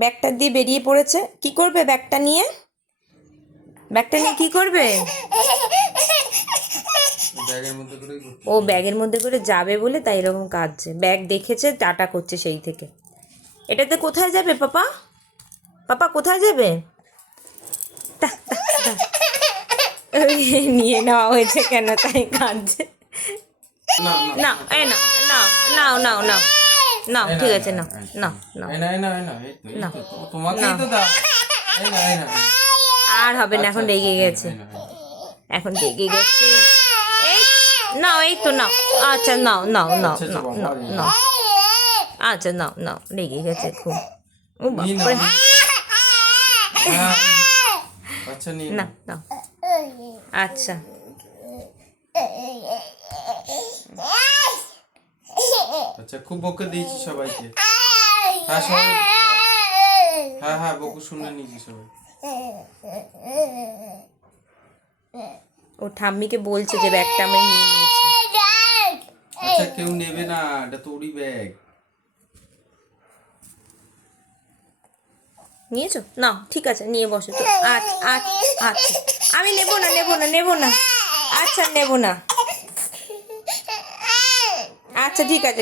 ব্যাগটা দিয়ে বেরিয়ে পড়েছে। কি করবে ব্যাগটা নিয়ে? ব্যাগটা নিয়ে কি করবে? ও ব্যাগের মধ্যে করে যাবে বলে তাই এরকম কাঁদছে। ব্যাগ দেখেছে, টাটা করছে সেই থেকে। এটাতে কোথায় যাবে পাপা? পাপা কোথায় যাবে? নিয়ে নেওয়া হয়েছে কেন তাই কাঁদছে। না এই না, নাও নাও নাও নাও নাও, ঠিক আছে নাও নাও নাও নাও। আর হবে না, এখন রেগে গেছে, এখন রেগে গেছে। এই নাও, এই তো নাও। আচ্ছা নাও নাও নাও নাও নাও নাও। আচ্ছা নাও নাও, রেগে গেছে খুব। ও বাপরে। না নাও। আচ্ছা আচ্ছা, খুব বকে দিয়েছি সবাইকে। হ্যাঁ সবাই, হ্যাঁ বকু শুনে নিয়েছি সবাই। ও ঠাম্মিকে বলছে যে ব্যাগটা আমি নিয়ে নিয়েছি। আচ্ছা কেউ নেবে না, এটা তোরই ব্যাগ। নিয়েছো? নাও, ঠিক আছে নিয়ে বসো তো। আচ্ছা আচ্ছা আচ্ছা, আমি নেবো না নেবো না নেবো না। আচ্ছা নেবো না। আচ্ছা ঠিক আছে।